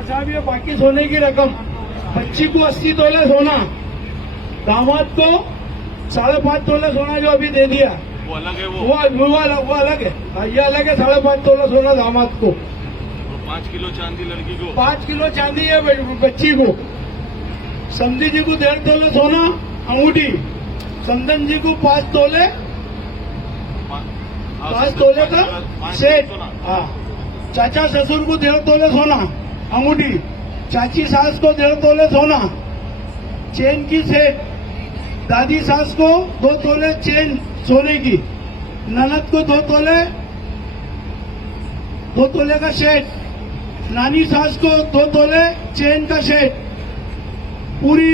हाँ साहब, ये बाकी सोने की रकम, बच्ची को 80 तोले सोना, दामाद को 5.5 तोले सोना जो अभी दे दिया, वो अलग है। वो अलग है। हाँ, ये अलग है। 5.5 तोला सोना दामाद को, 5 किलो चांदी लड़की को, 5 किलो चांदी है बच्ची को। समधी जी को 1.5 तोले सोना अंगूठी, समधन जी को 5 तोले, 5 तोले का सेट। हाँ, चाचा ससुर को 1.5 तोले सोना अंगूठी, चाची सास को 1.5 तोले सोना चेन की सेट, दादी सास को 2 तोले चेन सोने की, ननद को 2 तोले का सेट, नानी सास को 2 तोले चेन का सेट, पूरी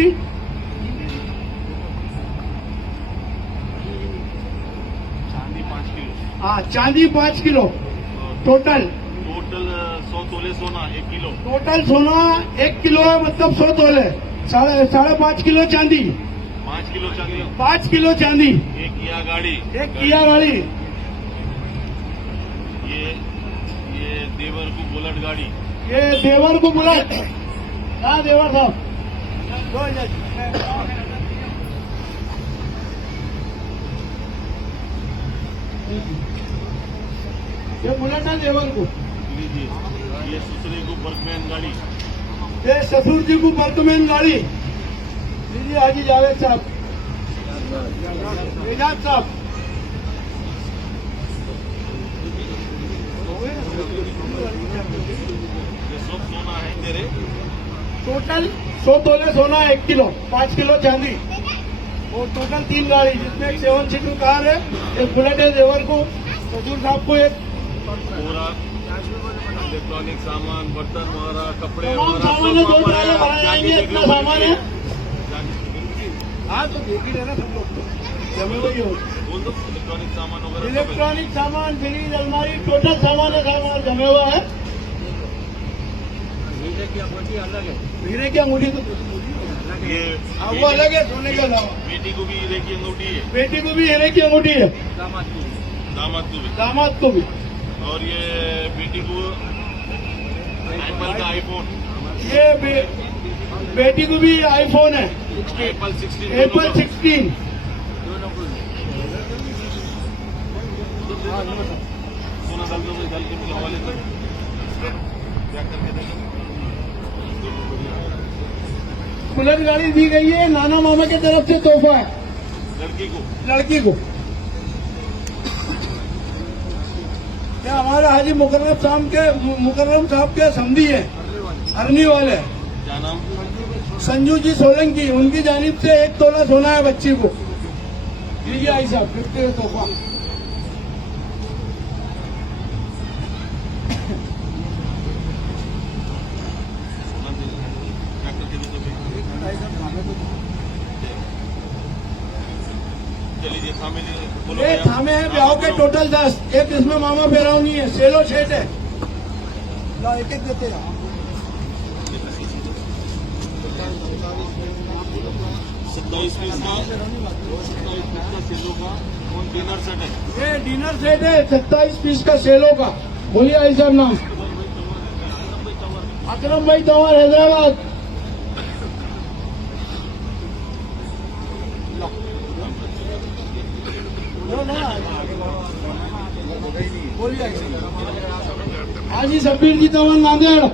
चांदी 5 किलो। हाँ, चांदी 5 किलो टोटल 100 तोले सोना 1 किलो। टोटल सोना 1 किलो है, मतलब 100 तोले, 5.5 किलो चांदी, 5 किलो चांदी, 5 किलो चांदी, एक किया गाड़ी, ये देवर को बुलेट गाड़ी, ये देवर को बुलेट। हाँ देवर साहब, ये बुलेट है देवर को। लीजिए, ये ससुरे को बर्कमैन गाड़ी, ये ससुर जी को बर्कमैन गाड़ी। लीजिए हाजी जावेद साहब, एजाज साहब, ये सब सोना है तेरे। टोटल 100 तोले सोना 1 किलो, 5 किलो चांदी, और टोटल 3 गाड़ी, जिसमें एक 7 सीटर कार है, एक बुलेट है देवर को, ससुर साहब को एक पूरा इलेक्ट्रॉनिक सामान, बर्तन वगैरह, कपड़े तमाम सामान है। 2 ट्राले भरा जाएंगे, इतना सामान है। हाँ तो देख ही लेना सब लोग, जमे वही हो। बोल दो इलेक्ट्रॉनिक सामान वगैरह। इलेक्ट्रॉनिक सामान, फ्रिज, अलमारी, टोटल सामान है, सामान जमे हुआ है। हीरे की अंगूठी अलग है, हीरे की अंगूठी तो ये वो अलग है, सोने के अलावा। बेटी को भी हीरे की अंगूठी है, बेटी को भी हीरे की अंगूठी है, दामाद को भी। और ये बेटी को एप्पल का आईफोन, ये बेटी को भी आईफोन है, एप्पल 16, एप्पल 16। सोना डाल के मिला वाले को क्या करके देंगे। बुलेट गाड़ी दी गई है, नाना मामा की तरफ से तोहफा लड़की को। क्या हमारे हाजी मुकर्रम साहब के समधी है, अरनी वाले, क्या नाम? संजू जी सोलंकी, उनकी जानिब से 1 तोला सोना है बच्ची को। लीजिए आई साहब, फिफ्टी का तोहफा। चलिए ये थामे है ब्याह के टोटल 10, एक इसमें मामा फेराव नहीं है, सेलो सेट है। ला एक देते हैं। 27 पीस का सेलो का डिनर सेट है। ये डिनर सेट है 27 पीस का सेलो का। बोलिए आई साहब नाम? अकरम भाई तंवर, हैदराबाद। बोलिए हाजी शब्बीर जी तंवर, नांदेड़।